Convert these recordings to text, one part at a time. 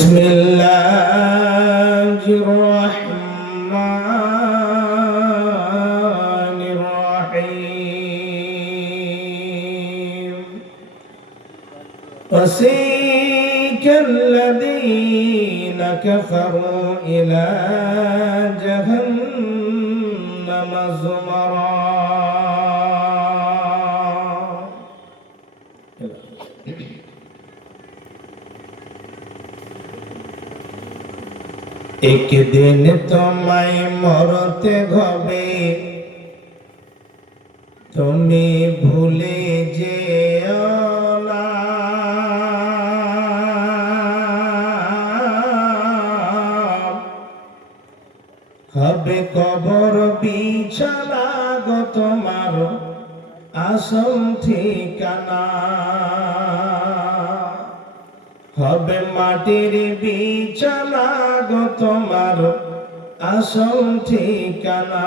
بسم الله الرحمن الرحيم. وسيك الذين كفروا إلى جهنم زمرا একদিন তোমায় মরতে হবে। তুমি ভুলে যেও না। হবে কবর বিছানা গো তোমার আসল ঠিকানা। হবে মাটির বিছানা তোমার আসল ঠিকানা।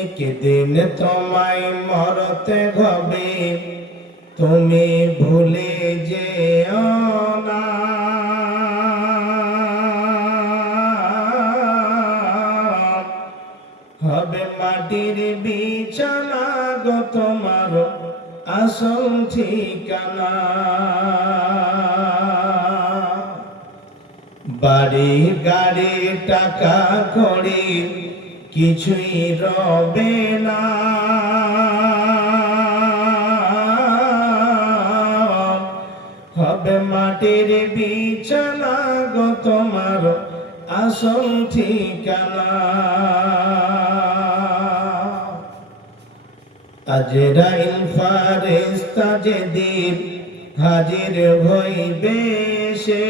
একদিন তোমায় মরতে হবে, তুমি ভুলে যেও না। হবে মাটির বিছানা তোমার আসল ঠিকানা। বাড়ি গাড়ি, টাকা করি কিছুই রবে না। হবে মাটির বিছানা গো তোমার আসল ঠিকানা। আজরাইল ফারেস্তা যেদিন হাজির হইবে সে।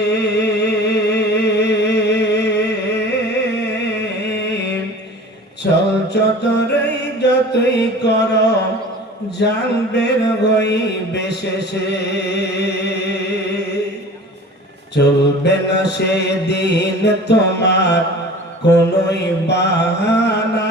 চল চতরই যতই কর জানবের হইবে শেষে। চলবে না সেদিন তোমার কোনোই বাহানা।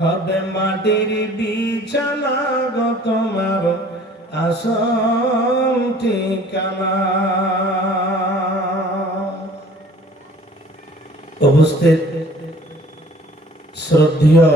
হবে মাটির বিছানা গো তোমার আসল ঠিকানা। উপস্থিত শ্রদ্ধেয়